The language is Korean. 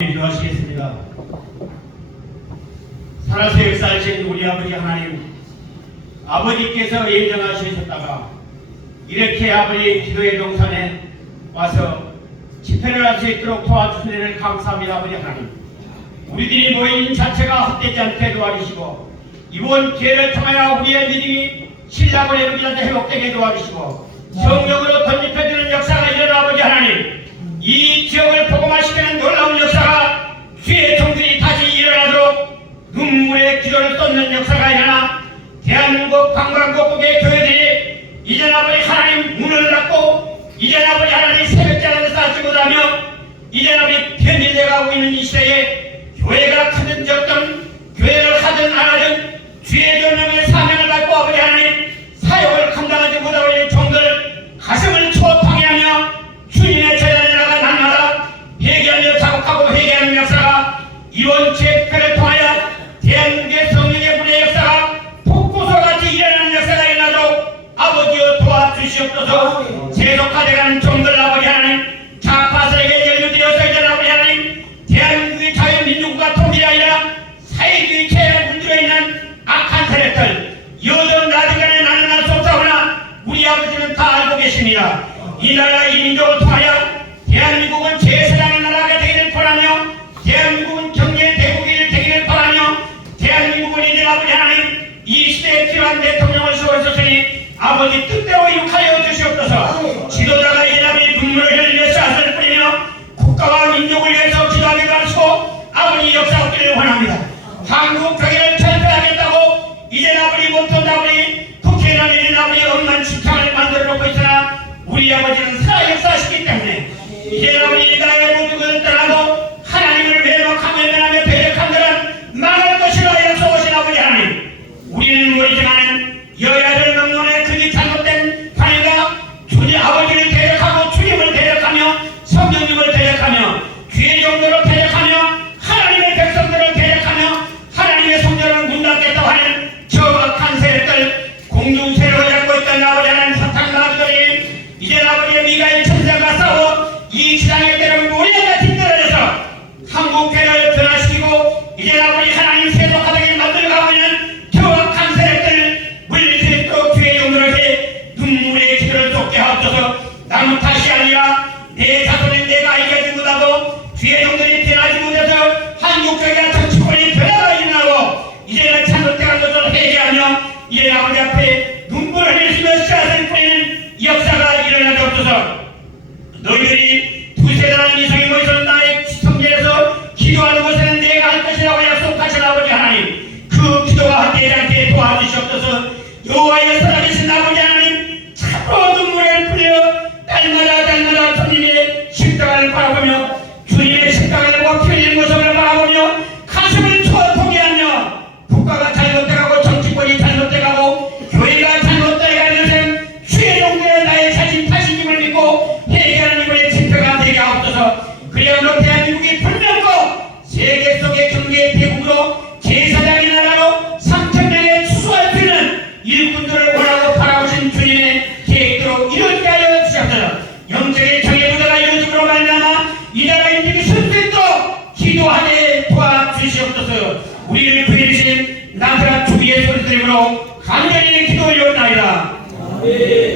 기도하시겠습니다. 살아서 역사하신 우리 아버지 하나님, 아버지께서 예정하셨다가 이렇게 아버지 기도의 동산에 와서 집회를 할 수 있도록 도와주신 일을 감사합니다, 아버지 하나님. 우리들이 모인 자체가 헛되지 않게 도와주시고 이번 기회를 통하여 우리의 믿음이 신랑을 에브리한테 회복되게 도와주시고 성령으로 던집혀지는 역사가 일어나 아버지 하나님 이 지역을 복음화시키는 역사가 일어나 대한민국 관광국국의 교회들이 이제 아버지 하나님 문을 닫고 이제 아버지 하나님 새벽자를 쌓지 못하며 이제 아버지 편일돼가고 있는 이 시대에 교회가 크든 적든 교회를 하든 안 하든 주의 전명의 사명을 받고 아버지 하나님 사역을 감당하지 못하고 있는 종들 가슴을 초통해 하며 주님의 제자를 나가 날마다 회개하며 자국하고 회개하는 역사가 이번 집회를 통하여 대한민국의 성 주시옵소서 세속화되가는 종들 아버지 하나님 좌파세에게 연루되어서 이제 아버지 하나님 대한민국의 자유민주국가 통일이 아니라 사회주의 체제에 물들어 있는 악한 세력들 여든 나중간에 나는 알수 없다거나 우리 아버지는 다 알고 계십니다. 이 나라 이 민족을 통하여 대한민국은 제사장의 나라가 되기를 바라며 대한민국은 경제 대국이 되기를 바라며 대한민국은 이제 아버지 하나님 이 시대에 필요한 대통령을 세워주셨으니 아버지 뜻대로 육하여 민족을 위해서 기도하기도 하시고 아버지 역사 없기를 원합니다. 한국 경제를 철폐하겠다고 이제 아버지 못한 아버지 국회의원 이제 아버지 엄만 축창을 만들어 놓고 있으나 우리 아버지는 살아 역사하시기 때문에 이제 아버지 나의 모두를 떠나고 하나님을 외박하며 면하며 배력한 자는 망할 것이라 약속하신 아버지 하나님. 우리는 모르지만 여야 못하고 주의 종들이 변하지 못해서 한국교회가 정치권이 변화가 일어나고 이제는 참을 때가 것을 회개하며 이제 아버지 앞에 눈물을 흘리시며 씨앗을 뿌리는 역사가 일어나게 없어서. 너희들이 두세 달 이상이 모여서 나의 성전에서 기도하는 것에는 내가 할 것이라고 약속하신 아버지 하나님 그 기도가 함께 않게 도와주시옵소서. 여호와의 살아계신 아버지 하나님 참으로 눈물을 뿌려 날마다 날마다 주님의 십자가를 바라보며 주님의 십자가를 먹히는 모습을 바라보며 가슴을 초통해 하며 국가가 잘못돼가고 정치권이 잘못돼가고 교회가 잘못돼가는 것은 주의 용도의 나의 자신 타신님을 믿고 회개하는 이번의 집회가 되게 하옵소서. 그리하여 대한민국이 불멸고 세계 속의 경제의 대국으로 제사장의 나라로 3천명의 추수할 수 있는 일꾼들을 원하고 바라보신 주님의 계획대로 이루어지게 하여 주시옵소서. 영적의 정의보다가 이루어짐으로 말미암아 이 나라의 Deus.